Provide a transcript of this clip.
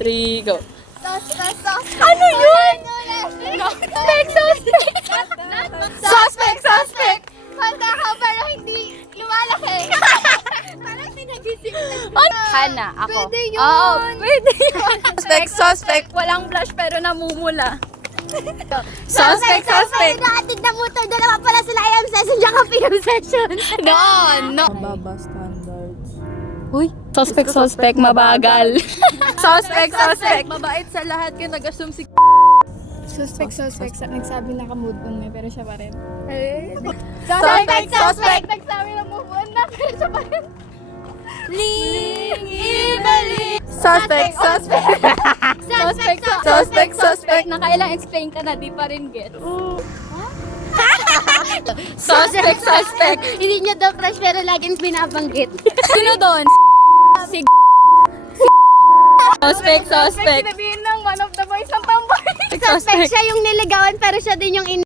3, go. Ano yun? Suspect! Handa ka pero hindi lumalaki. Parang pinagising. Hana, ako. Pwede yun. Oo, pwede yun. Suspect. Walang blush pero namumula. Suspect. Nakatignan mo to. Dalawa pala sila AM session diyan ka PM session. No. Mababa standards. Uy, suspect, mabagal. Suspect. Mabait sa lahat kaya nag-assume si Suspect. Nagsabi na ka-move on na, pero siya pa rin. Suspect. Nagsabi na move on na, pero siya pa rin. Suspect. Nakailang explain ka na, di pa rin get. Suspect. Hindi niya daw crush pero laging binabanggit. Sino doon? Si Suspect. Sinabihin ng one of the boys ng tomboy. Suspect siya yung niligawan pero siya din yung